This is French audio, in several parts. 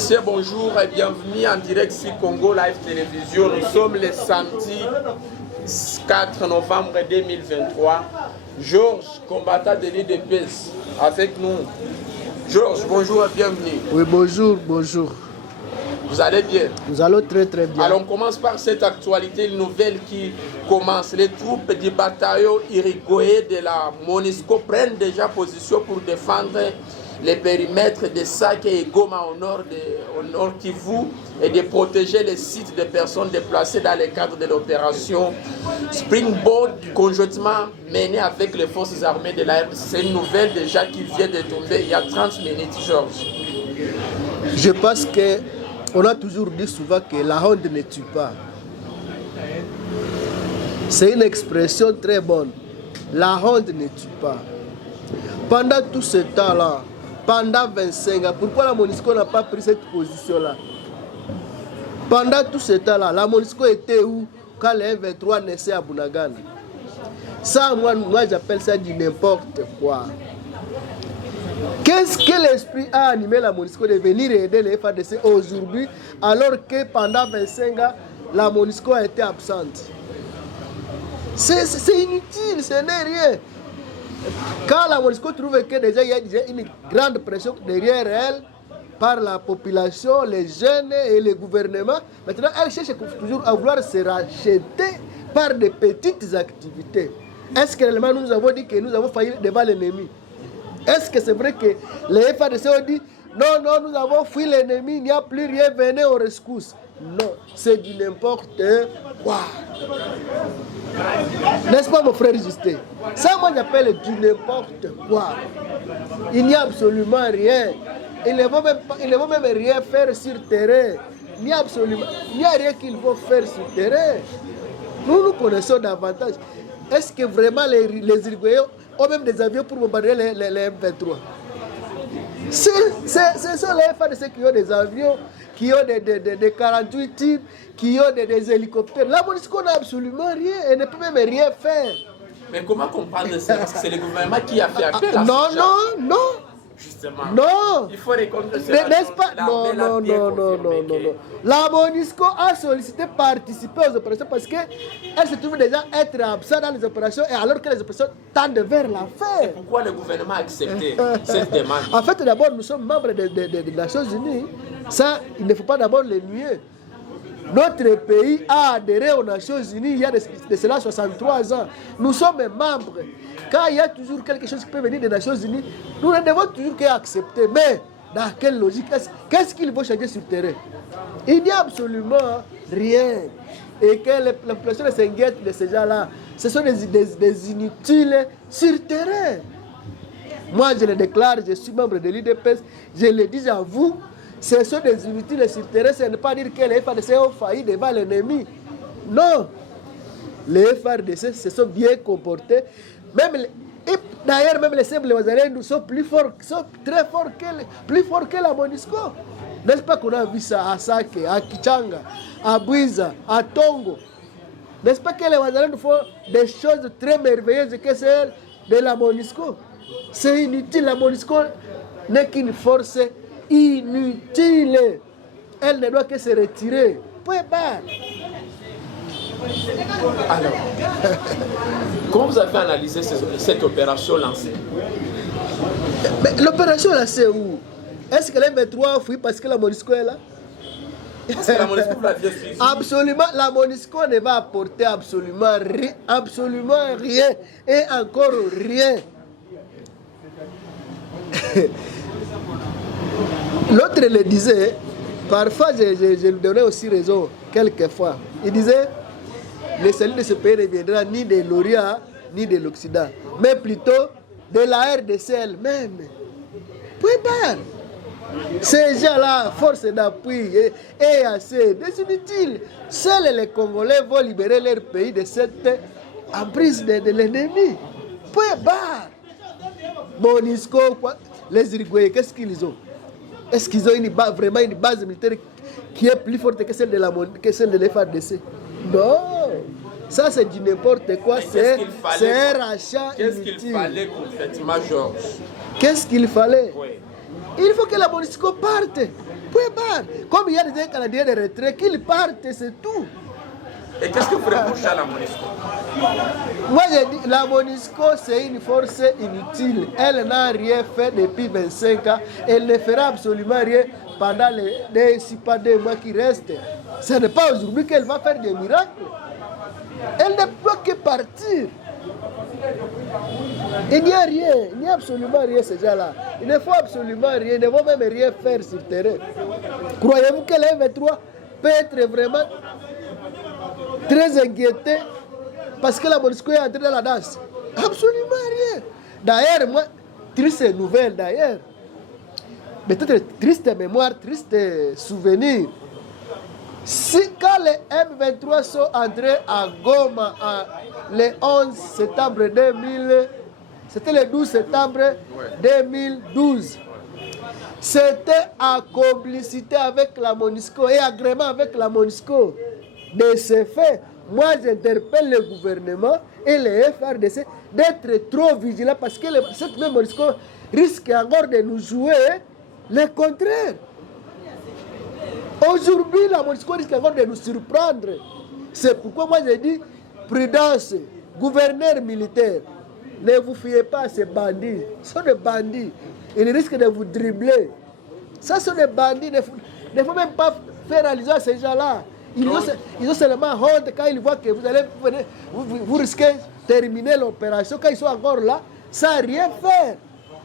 messieurs, bonjour et bienvenue en direct sur Congo Live Télévision. Nous sommes le samedi 4 novembre 2023. Georges, combattant de l'IDPS, avec nous. Georges, bonjour et bienvenue. Oui, bonjour, bonjour. Vous allez bien? Nous allons très très bien. Alors on commence par cette actualité nouvelle qui commence. Les troupes du bataillon Irigoye de la MONUSCO prennent déjà position pour défendre les périmètres de Sake et Goma au nord Kivu et de protéger les sites de personnes déplacées dans le cadre de l'opération Springboard conjointement menée avec les forces armées de la RDC. C'est une nouvelle déjà qui vient de tomber il y a 30 minutes, Georges. Je pense que on a toujours dit souvent que la honte ne tue pas. C'est une expression très bonne. La honte ne tue pas. Pendant tout ce temps-là, pendant 25 ans, pourquoi la MONUSCO n'a pas pris cette position-là? Pendant tout ce temps-là, la MONUSCO était où quand les M23 naissaient à Bunagana? Ça, moi j'appelle ça du n'importe quoi. Qu'est-ce que l'esprit a animé la MONUSCO de venir aider les FARDC aujourd'hui alors que pendant 25 ans, la MONUSCO a été absente? C'est inutile, ce n'est rien. Quand la MONUSCO trouve que déjà il y a déjà une grande pression derrière elle par la population, les jeunes et le gouvernement, maintenant elle cherche toujours à vouloir se racheter par de petites activités. Est-ce que réellement nous avons dit que nous avons failli devant l'ennemi? Est-ce que c'est vrai que les FARDC ont dit non, non, nous avons fui l'ennemi, il n'y a plus rien, venez au rescousse? Non, c'est du n'importe quoi. N'est-ce pas mon frère Justin? Ça moi j'appelle du n'importe quoi. Il n'y a absolument rien. Ils ne vont même rien faire sur terrain. Il n'y a rien qu'ils vont faire sur terrain. Nous connaissons davantage. Est-ce que vraiment les Irigoyens ont même des avions pour bombarder les M23? Ce sont les FARDC qui ont des avions, qui ont des 48 types, qui ont des hélicoptères. La MONUSCO n'a absolument rien, elle ne peut même rien faire. Mais comment comprendre ça? Parce que c'est le gouvernement qui a fait appel à non, ce non, genre. non. Justement. Non. Il faut reconnaître. N'est-ce pas? Non. La MONUSCO a sollicité participer aux opérations parce qu'elle se trouve déjà être absente dans les opérations et alors que les opérations tendent vers la fin. Pourquoi le gouvernement a accepté cette demande? En fait, d'abord, nous sommes membres des Nations Unies. Ça, il ne faut pas d'abord le nier. Notre pays a adhéré aux Nations Unies il y a de cela 63 ans. Nous sommes membres. Quand il y a toujours quelque chose qui peut venir des Nations Unies, nous ne devons toujours qu'accepter. Mais dans quelle logique? Qu'est-ce qu'il faut changer sur le terrain? Il n'y a absolument rien. Et que la population s'inquiète de ces gens-là. Ce sont des inutiles sur le terrain. Moi, je le déclare, je suis membre de l'IDPS. Je le dis à vous. Ce sont des inutiles sur le terrain, ce n'est pas dire que les FARDC ont failli devant l'ennemi. Non. Les FARDC se sont bien comportés. D'ailleurs, même les simples Wazalendou sont plus forts, sont très forts plus forts que la MONUSCO. N'est-ce pas qu'on a vu ça à Sake, à Kichanga, à Bouiza, à Tongo? N'est-ce pas que les Wazalendou font des choses très merveilleuses que celles de la MONUSCO? C'est inutile, la MONUSCO n'est qu'une force inutile. Elle ne doit que se retirer. Point barre. Alors, comment vous avez analysé cette opération lancée? L'opération lancée où? Est-ce que les M23 ont fui parce que la MONUSCO est là? Parce que la MONUSCO l'a bien suivi. Absolument, la MONUSCO ne va apporter absolument rien et encore rien. L'autre le disait, parfois je lui donnais aussi raison, quelquefois. Il disait, le salut de ce pays ne viendra ni de l'Orient, ni de l'Occident, mais plutôt de la RDC elle-même. Point barre. Ces gens-là, force d'appui et assez, des inutiles. Seuls les Congolais vont libérer leur pays de cette emprise de l'ennemi. Point barre. MONUSCO, les Irigoyens, qu'est-ce qu'ils ont? Est-ce qu'ils ont vraiment une base militaire qui est plus forte que celle de l'FARDC? Non. Ça, c'est du n'importe quoi. C'est un rachat Qu'est-ce inutile. qu'il fallait concrètement, Georges? Qu'est-ce qu'il fallait? Oui. Il faut que la MONUSCO parte. Point barre. Comme il y a des Canadiens de retrait, qu'ils partent, c'est tout. Et qu'est-ce que vous reprochez à la MONUSCO? Moi, j'ai dit, la MONUSCO, c'est une force inutile. Elle n'a rien fait depuis 25 ans. Elle ne fera absolument rien pendant les 6 mois qui restent. Ce n'est pas aujourd'hui qu'elle va faire des miracles. Elle ne peut que partir. Il n'y a rien, il n'y a absolument rien ces gens-là. Il ne faut absolument rien, ils ne vont même rien faire sur le terrain. Croyez-vous que le M23 peut être vraiment très inquiété parce que la MONUSCO est entrée dans la danse? Absolument rien. D'ailleurs, moi, triste nouvelle d'ailleurs. Peut-être triste mémoire, triste souvenir. Si quand les M23 sont entrés à Goma le 11 septembre 2000, c'était le 12 septembre 2012, c'était en complicité avec la MONUSCO et agrément avec la MONUSCO. De ce fait, moi j'interpelle le gouvernement et les FRDC d'être trop vigilants parce que cette même MONUSCO risque encore de nous jouer le contraire. Aujourd'hui, la MONUSCO risque encore de nous surprendre. C'est pourquoi moi j'ai dit prudence, gouverneur militaire. Ne vous fiez pas à ces bandits. Ce sont des bandits. Ils risquent de vous dribbler. Ça, ce sont des bandits. Il ne faut même pas faire allusion à ces gens-là. Ils ont seulement honte quand ils voient que vous risquez de terminer l'opération. Quand ils sont encore là, sans rien faire.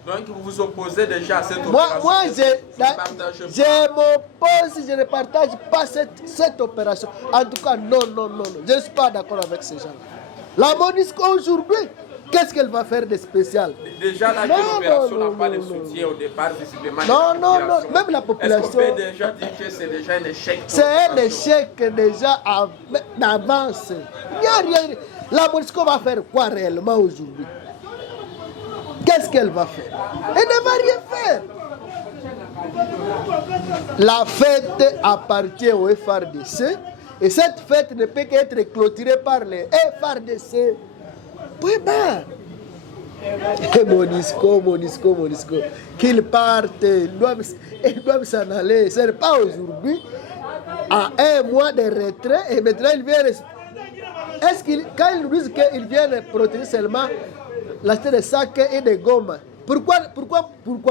Donc vous vous opposez déjà à cette opération? Moi, je m'oppose, je ne partage pas cette opération. En tout cas, non. Je ne suis pas d'accord avec ces gens-là. La MONUSCO aujourd'hui, qu'est-ce qu'elle va faire de spécial? Déjà, l'opération n'a pas de soutien au départ, visiblement. Non, même la population. Est-ce qu'on peut déjà dire que c'est déjà un échec? C'est un échec déjà d'avance. Il n'y a rien. La MONUSCO va faire quoi réellement aujourd'hui? Qu'est-ce qu'elle va faire? Elle ne va rien faire. La fête appartient au FRDC et cette fête ne peut qu'être clôturée par les FRDC. Point barre. MONUSCO. Qu'ils partent, ils doivent s'en aller. Ce n'est pas aujourd'hui, à un mois de retrait, et maintenant ils viennent. Quand ils nous disent qu'ils viennent protéger seulement la tête de Sac et de Goma, pourquoi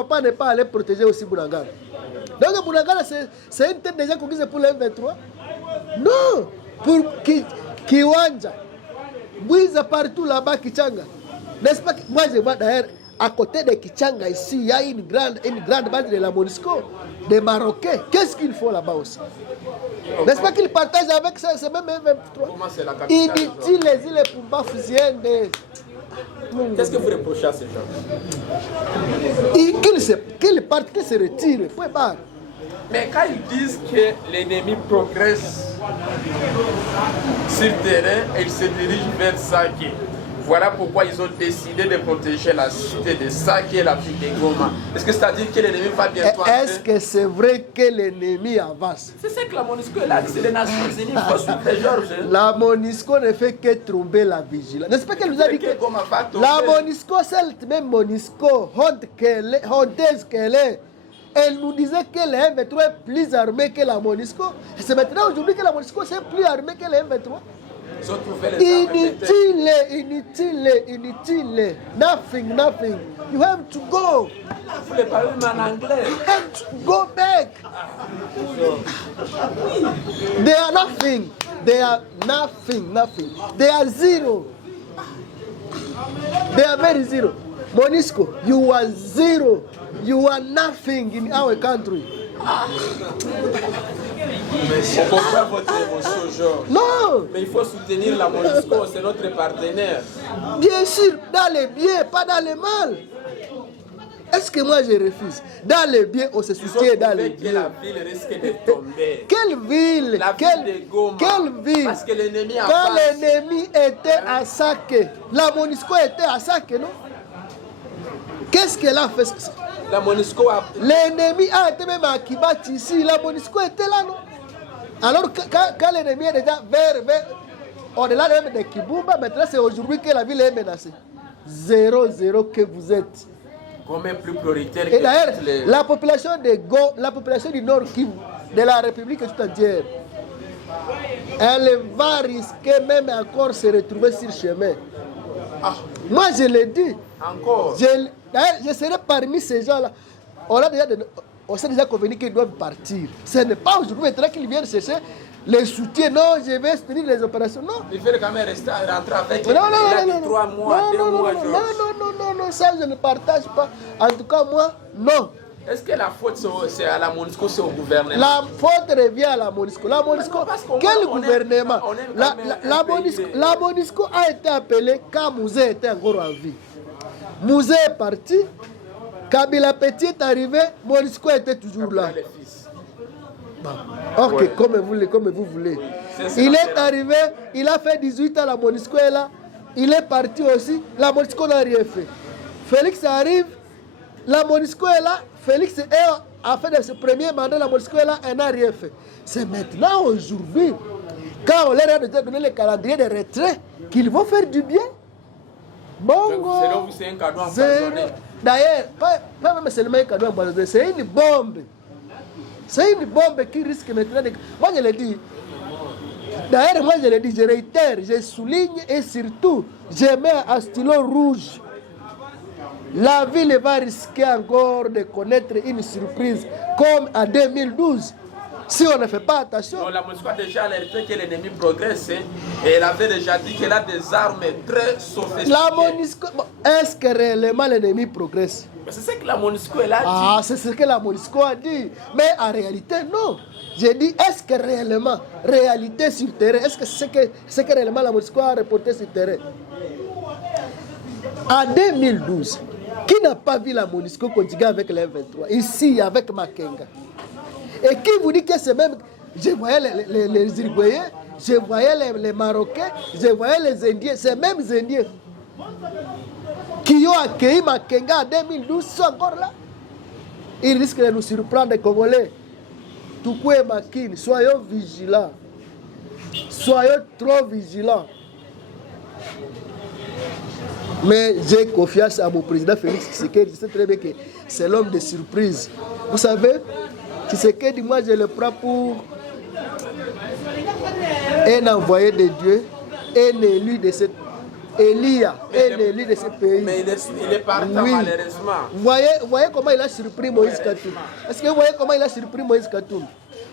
pas ne pas aller protéger aussi Bunagana? Donc Bunagana, c'est une tête déjà conquise pour le M23? Non. Pour Kiwanja, Bouiza partout là-bas, Kichanga. N'est-ce pas? Moi je vois d'ailleurs, à côté de Kichanga ici, il y a une grande base de la MONUSCO, des Marocains. Qu'est-ce qu'il faut là-bas aussi? N'est-ce pas qu'ils partagent avec ce même M23? Inutile les îles Pumba Fusienne. Qu'est-ce que vous reprochez à ces gens? Qu'ils partent, qu'ils se retirent. Point barre. Mais quand ils disent que l'ennemi progresse sur le terrain et il se dirige vers Saké, voilà pourquoi ils ont décidé de protéger la cité de Saké et la ville de Goma. Est-ce que c'est-à-dire que l'ennemi va bientôt entrer? Est-ce que c'est vrai que l'ennemi avance? C'est ça que la MONUSCO est là, c'est les Nations Unies, il faut suivre Georges. La MONUSCO ne fait que tromper la vigilance. N'est-ce pas qu'elle nous a dit que la MONUSCO, cette même MONUSCO, honteuse qu'elle est, elle nous disait que le M23 est plus armé que la MONUSCO. Et c'est maintenant aujourd'hui que la MONUSCO est plus armée que le M23. Inutile. Nothing. You have to go. Vous les parlez même en anglais. You have to go back. They are nothing. They are zero. They are very zero. MONUSCO, you are zero. You are nothing in our country. On comprend votre émotion, Georges. Non. Mais il faut soutenir la MONUSCO, c'est notre partenaire. Bien sûr, dans les biens, pas dans les mal. Est-ce que moi je refuse? Dans les biens, on se soutient dans les biens. La ville risque de tomber. Quelle ville? La ville de Goma. Quelle ville? Parce que l'ennemi a quand l'ennemi était à Saké, la MONUSCO était à Saké, non? Qu'est-ce qu'elle a fait? La MONUSCO a... L'ennemi a été même à Kibati ici, la MONUSCO était là, non? Alors quand l'ennemi est déjà vers au-delà même de Kibumba, maintenant c'est aujourd'hui que la ville est menacée. 0-0 que vous êtes. Comme est plus prioritaire Et d'ailleurs, toutes les... la population la population du Nord Kivu, de la République tout entière, elle va risquer même encore se retrouver sur le chemin. Ah, Moi, je l'ai dit. encore. D'ailleurs, je serai parmi ces gens-là. On s'est déjà convenu qu'ils doivent partir. Ce n'est pas aujourd'hui maintenant qu'ils viennent chercher les soutiens. Non, je vais soutenir les opérations. Non. Il faut quand même rester rentrer avec Non, 3 mois, 2 mois. non, ça je ne partage pas. En tout cas, moi, non. Est-ce que la faute c'est à la MONUSCO, c'est au gouvernement? La faute revient à la MONUSCO. La MONUSCO, quel gouvernement? La MONUSCO a été appelée quand Mouzé était encore en vie. Mouzé est parti. Kabila Petit est arrivé, MONUSCO était toujours là. Ok, ouais. comme vous voulez. Oui, il est arrivé, il a fait 18 ans, la MONUSCO est là. Il est parti aussi, la MONUSCO n'a rien fait. Félix arrive, la MONUSCO est là. Félix a fait de ce premier mandat, la MONUSCO est là, elle n'a rien fait. C'est maintenant, aujourd'hui, quand on leur a déjà donné le calendrier de retrait, qu'ils vont faire du bien. Bongo. C'est un cadeau empoisonné. D'ailleurs, pas même seulement un cadeau empoisonné, c'est une bombe. C'est une bombe qui risque maintenant de... Moi, je l'ai dit. D'ailleurs, moi, je l'ai dit, je réitère, je souligne et surtout, je mets un stylo rouge. La ville va risquer encore de connaître une surprise comme en 2012. Si on ne fait pas attention. Non, la MONUSCO a déjà alerté que l'ennemi progresse et elle avait déjà dit qu'elle a des armes très sophistiquées. La MONUSCO, est-ce que réellement l'ennemi progresse? C'est ce que la MONUSCO a dit. Ah, c'est ce que la MONUSCO a dit. Mais en réalité, non. J'ai dit, est-ce que réellement, réalité sur terrain, est-ce que c'est que réellement la MONUSCO a reporté sur terrain? En 2012, qui n'a pas vu la MONUSCO continuer avec les M23? Ici, avec Makenga. Et qui vous dit que c'est même... Je voyais les Uruguayens, je voyais les Marocains, je voyais les Indiens, ces mêmes Indiens qui ont accueilli Makenga en 2012 sont encore là. Ils risquent de nous surprendre, les Congolais. Toukoué et Makine, soyons vigilants. Soyons trop vigilants. Mais j'ai confiance à mon président Félix Tshisekedi. Je sais très bien que c'est l'homme de surprise. Vous savez, Tshisekedi, moi je le prends pour un envoyé de Dieu, un élu de cette Elia, un élu de ce pays. Mais il est partant, oui. Malheureusement. Vous voyez comment il a surpris Moïse Katoum. Est-ce que vous voyez comment il a surpris Moïse Katoum?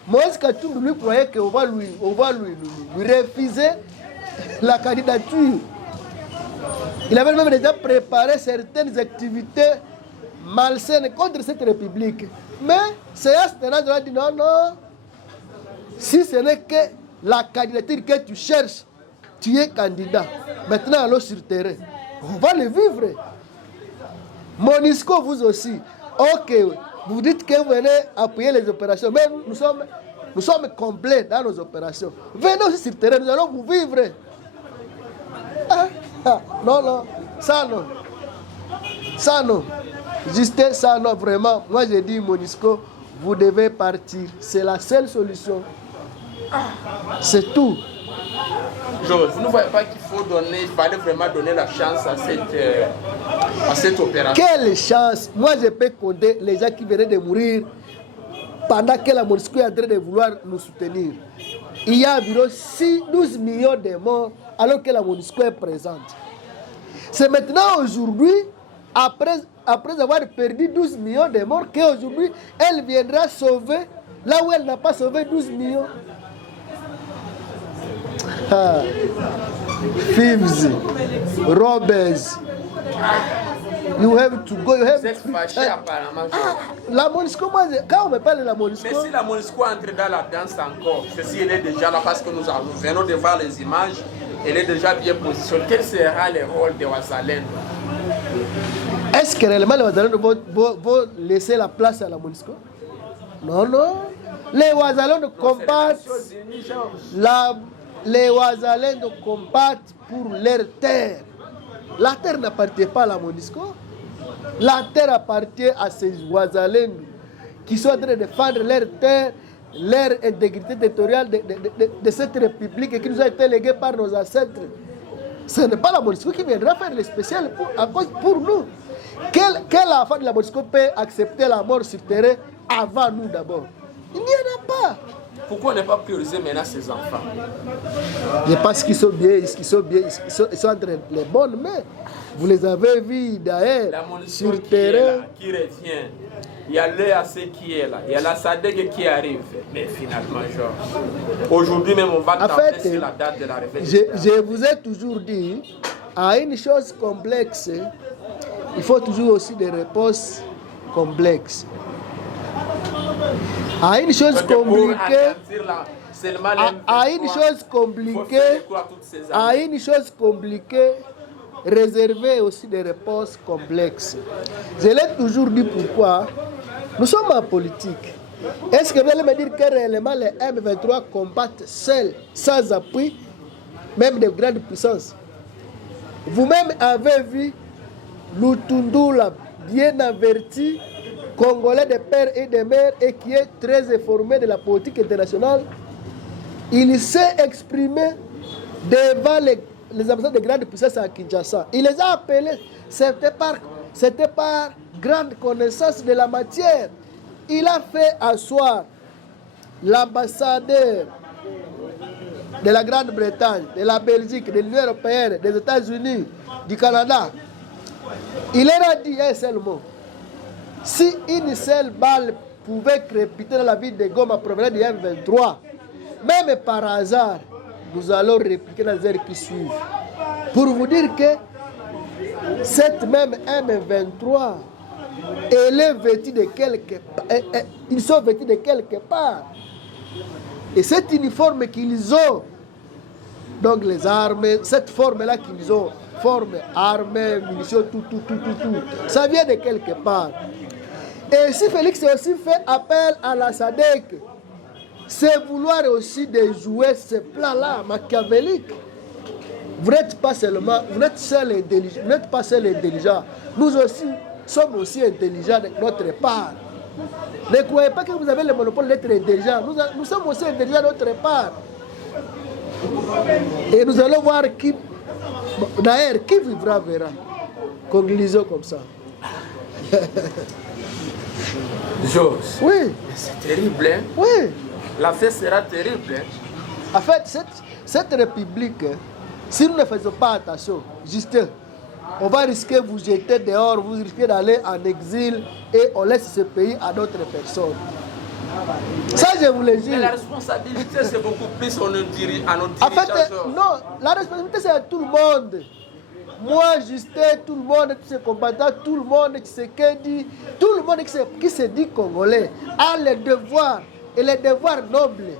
Moïse Katoum lui croyait qu'on va lui refuser la candidature. Il avait même déjà préparé certaines activités malsaines contre cette république. Mais c'est Asténaz qui a dit non, non. Si ce n'est que la candidature que tu cherches, tu es candidat. Maintenant, allons sur terrain. On va le vivre. MONUSCO, vous aussi. Ok, vous dites que vous venez appuyer les opérations. Mais nous sommes complets dans nos opérations. Venez aussi sur terrain, nous allons vous vivre. Non, non, ça non. Ça non. Juste ça non, vraiment. Moi j'ai dit MONUSCO, vous devez partir. C'est la seule solution. C'est tout. Vous ne voyez pas qu'il fallait vraiment donner la chance à cette opération? Quelle chance? Moi je peux compter les gens qui venaient de mourir pendant que la MONUSCO est en train de vouloir nous soutenir. Il y a environ 12 millions de morts alors que la MONUSCO est présente. C'est maintenant aujourd'hui, après avoir perdu 12 millions de morts, qu'aujourd'hui elle viendra sauver là où elle n'a pas sauvé 12 millions. Thieves, robbers. You have to go. You have to fâché apparemment. La MONUSCO, moi, quand on me parle de la MONUSCO. Mais si la MONUSCO entre dans la danse encore, ceci elle est déjà là parce que nous venons de voir les images, elle est déjà bien positionnée. Quel sera le rôle de Ouazalendo? Est-ce que réellement les Ouazalendo vont laisser la place à la MONUSCO? Non, non. Les Ouazalendo combattent. Les Ouazalendo combattent pour leur terre. La terre n'appartient pas à la MONUSCO. La terre appartient à ces Ouazalendo qui sont en train de défendre leur terre, leur intégrité territoriale de cette république qui nous a été léguée par nos ancêtres. Ce n'est pas la MONUSCO qui viendra faire le spécial pour nous. Quel enfant de la MONUSCO peut accepter la mort sur terrain avant nous d'abord? Il n'y en a pas. Pourquoi ne pas prioriser maintenant ces enfants? Je pense qu'ils sont bien, ils sont entre les bonnes mains. Vous les avez vus d'ailleurs sur le terrain. Qui revient. Il y a l'EAC qui est là, il y a la SADC qui arrive. Mais finalement, genre, aujourd'hui même, on va taper sur la date de la réflexion. Je vous ai toujours dit, à une chose complexe, il faut toujours aussi des réponses complexes. À une chose compliquée, à une chose compliquée, réserver aussi des réponses complexes. Je l'ai toujours dit pourquoi. Nous sommes en politique. Est-ce que vous allez me dire que réellement les M23 combattent seuls, sans appui, même de grandes puissances? Vous-même avez vu Lutundula, bien averti, Congolais de père et de mère, et qui est très informé de la politique internationale. Il s'est exprimé devant les ambassades de grandes puissances à Kinshasa. Il les a appelés, c'était par grande connaissance de la matière. Il a fait asseoir l'ambassadeur de la Grande-Bretagne, de la Belgique, de l'Union européenne, des États-Unis, du Canada. Il leur a dit un seul mot. Si une seule balle pouvait crépiter dans la ville de Goma provenant du M23, même par hasard, nous allons répliquer dans les heures qui suivent. Pour vous dire que cette même M23, elle est vêtue de quelque part. Ils sont vêtus de quelque part. Et cet uniforme qu'ils ont, donc les armes, cette forme-là qu'ils ont, forme, armes, munitions, tout, ça vient de quelque part. Et si Félix a aussi fait appel à la SADC, c'est vouloir aussi déjouer ce plan-là machiavélique. Vous n'êtes pas seul intelligent. Nous aussi sommes aussi intelligents de notre part. Ne croyez pas que vous avez le monopole d'être intelligent. Nous sommes aussi intelligents de notre part. Et nous allons voir qui, d'ailleurs, qui vivra verra. Conclusion comme ça. Georges. Oui. C'est terrible, hein? Oui. L'affaire sera terrible, hein? En fait, cette république, si nous ne faisons pas attention, juste, on va risquer de vous jeter dehors, vous risquez d'aller en exil et on laisse ce pays à d'autres personnes. Ça, je vous le dis. Mais la responsabilité, c'est beaucoup plus à nos dirigeants. En fait, non, la responsabilité, c'est à tout le monde. Moi, Justin, tout le monde, tous ces combattants, tout le monde qui se dit, tout le monde qui se dit congolais a le devoir, et le devoir noble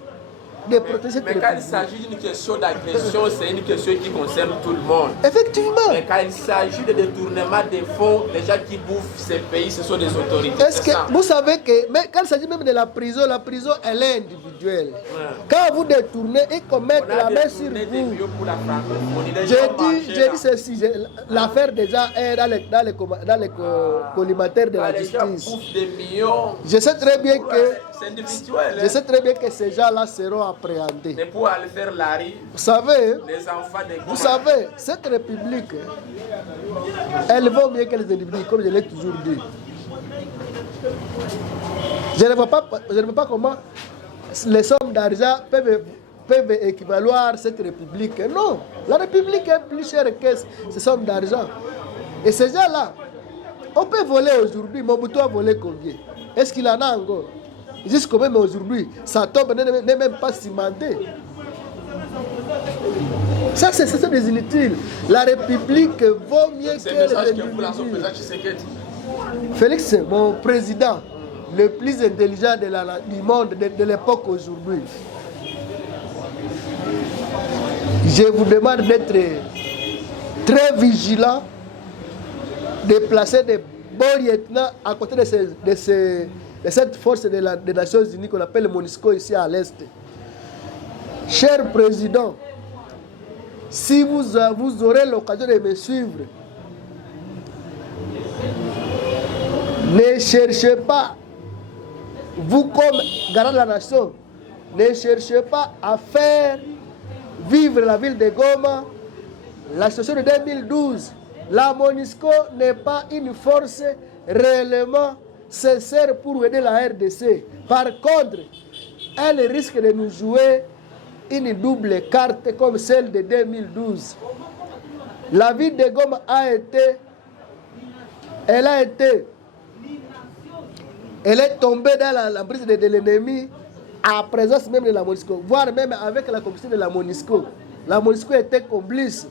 de protéger cette république. Mais quand il s'agit d'une question d'agression, c'est une question qui concerne tout le monde. Effectivement. Mais quand il s'agit de détournement des fonds, les gens qui bouffent ces pays, ce sont des autorités. Est-ce que vous savez que, mais quand il s'agit même de la prison, elle est individuelle. Ouais. Quand vous détournez, ils commettent la main sur vous. J'ai dit ceci, l'affaire déjà est dans les collimateurs de la justice. Je sais très bien que ces gens-là seront appréhendés. Mais pour aller faire l'ari, vous savez, vous savez, cette république, elle vaut mieux que les individus, comme je l'ai toujours dit. Je ne vois pas comment les sommes d'argent peuvent équivaloir cette république. Non, la république est plus chère que ces sommes d'argent. Et ces gens-là, on peut voler aujourd'hui, Mobutu a volé combien? Est-ce qu'il en a encore? Jusqu'au même aujourd'hui, sa tombe n'est même pas cimentée. Ça, c'est des inutiles. La République vaut mieux que les individus. Félix, mon président, le plus intelligent du monde de l'époque aujourd'hui. Je vous demande d'être très vigilant, de placer des bons lieutenants à côté de cette force des Nations Unies qu'on appelle le MONUSCO ici à l'Est. Cher président, si vous aurez l'occasion de me suivre, ne cherchez pas, vous comme garant de la nation, ne cherchez pas à faire vivre la ville de Goma, la situation de 2012, La MONUSCO n'est pas une force réellement sincère pour aider la RDC. Par contre, elle risque de nous jouer une double carte comme celle de 2012. La ville de Goma elle est tombée dans la prise de l'ennemi à présence même de la MONUSCO, voire même avec la complicité de la MONUSCO. La MONUSCO était complice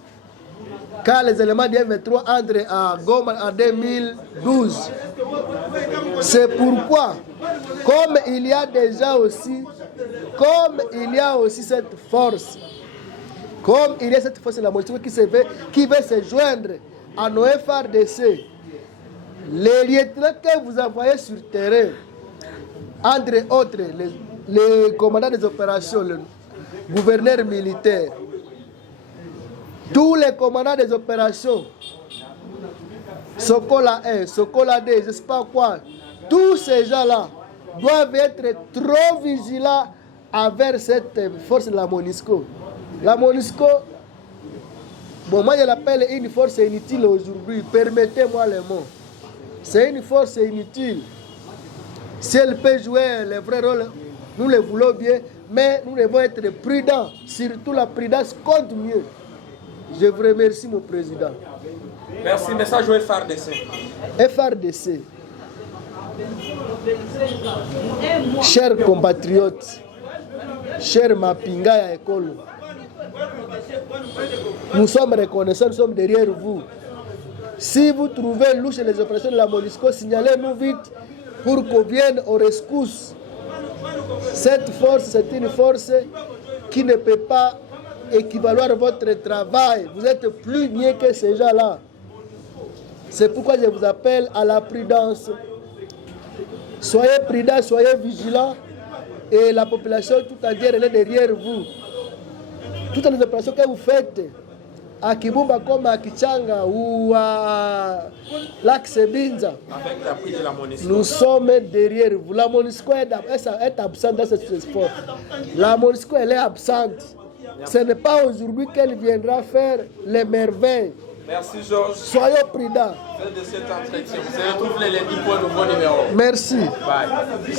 quand les éléments du M23 entrent à Goma en 2012. C'est pourquoi, comme il y a aussi cette force, comme il y a cette force de la MONUSCO qui veut se joindre à nos FARDC, les lieutenants que vous envoyez sur terrain, entre autres les commandants des opérations, le gouverneur militaire, tous les commandants des opérations, Sokola 1, Sokola 2, je ne sais pas quoi, tous ces gens-là doivent être trop vigilants envers cette force de la MONUSCO. La MONUSCO, bon, moi je l'appelle une force inutile aujourd'hui, permettez-moi le mot. C'est une force inutile. Si elle peut jouer les vrais rôles, nous le voulons bien, mais nous devons être prudents. Surtout la prudence compte mieux. Je vous remercie, mon président. Merci. Message au FARDC. FARDC. Chers compatriotes, chers Mapinga à école, nous sommes reconnaissants, nous sommes derrière vous. Si vous trouvez louche les opérations de la MONUSCO, signalez-nous vite pour qu'on vienne aux rescousse. Cette force, c'est une force qui ne peut pas équivaloir votre travail. Vous êtes plus bien que ces gens-là. C'est pourquoi je vous appelle à la prudence. Soyez prudents, soyez vigilants. Et la population tout entière, elle est derrière vous. Toutes les opérations que vous faites, à Kibumba comme à Kichanga ou à Lac-Sebinza, nous sommes derrière vous. La MONUSCO est absente dans ce sport. La MONUSCO, elle est absente. Ce n'est pas aujourd'hui qu'elle viendra faire les merveilles. Merci Georges. Soyez prudents. De cet entretien. Vous retrouvez les lundis pour un nouveau numéro. Merci. Bye.